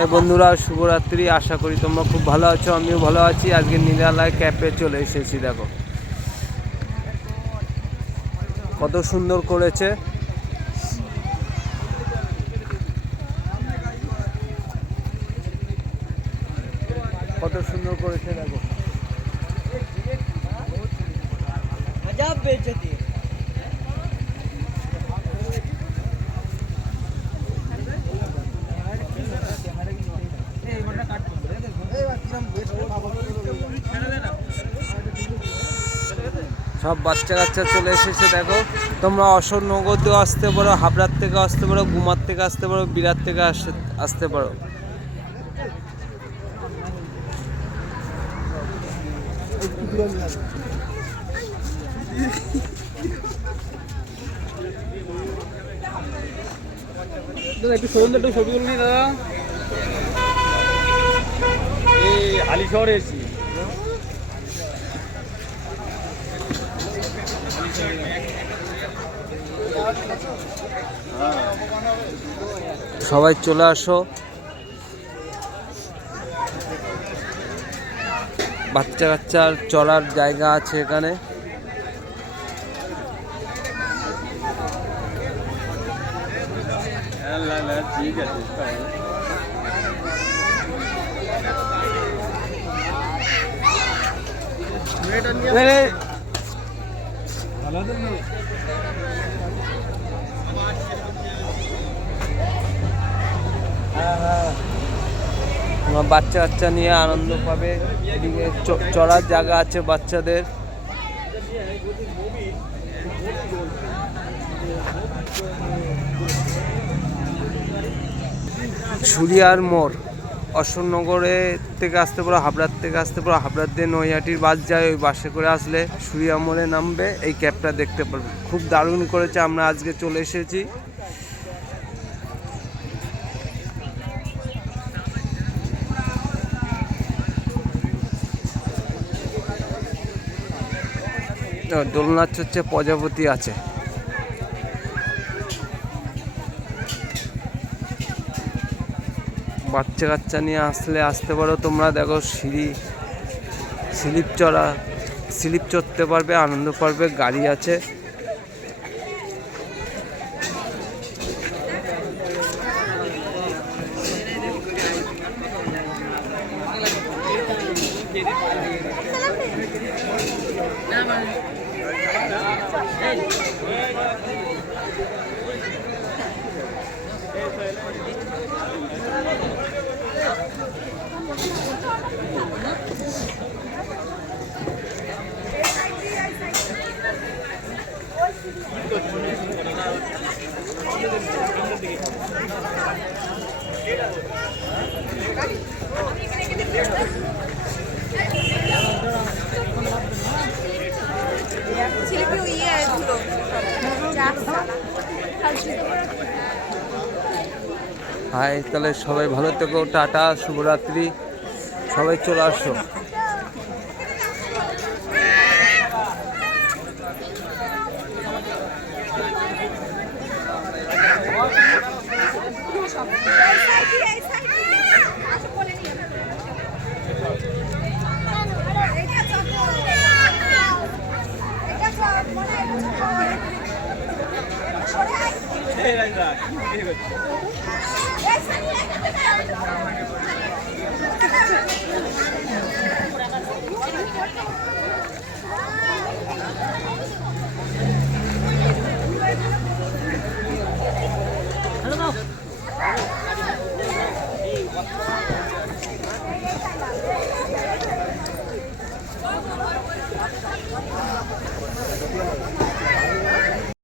এই বন্ধুরা, শুভরাত্রি। আশা করি তোমরা খুব ভালো আছো, আমিও ভালো আছি। আজকে নিরালায় ক্যাপে চলে এসেছি, দেখো। কত সুন্দর করেছে। কত সুন্দর করেছে, দেখো। সব বাচ্চা কাচ্চা চলে এসেছে, দেখো। তোমরা অশোক নগদেও আসতে পারো, হাবড়ার থেকে আসতে পারো, গুমার থেকে আসতে পারো, বিরাট থেকে আসতে পারো। দাদা, একটু সরুন একটু ছবি তুলুন দাদা। এই হালি শহরে এসেছি। সবাই চলে আসো। বাচ্চা কাচ্চার চলার জায়গা আছে এখানে। ঠিক আছে তোমার বাচ্চা নিয়ে আনন্দ পাবে। এদিকে চড়ার জায়গা আছে বাচ্চাদের। ছুরিয়ার মোড় অশোকনগরে থেকে আসতে পারো হাবড়ার থেকে আসতে পারো হাবড়ার দিয়ে নৈহাটির বাস যায়, ওই বাসে করে আসলে সুরিয়া মোড়ে নামবে, এই ক্যাবটা দেখতে পারবে। খুব দারুণ করেছে, আমরা আজকে চলে এসেছি। দোলনাচ হচ্ছে প্রজাপতি আছে। বাচ্চা কাচ্চা নিয়ে আসলে আসতে পারো তোমরা। দেখো সিঁড়ি, স্লিপ চড়া, স্লিপ চড়তে পারবে, আনন্দ পারবে, গাড়ি আছে। ছেলেকে ইয়ে হাই তাহলে সবাই ভালো থেকো টাটা শুভরাত্রি। সবাই চলে আসো Hey, like that.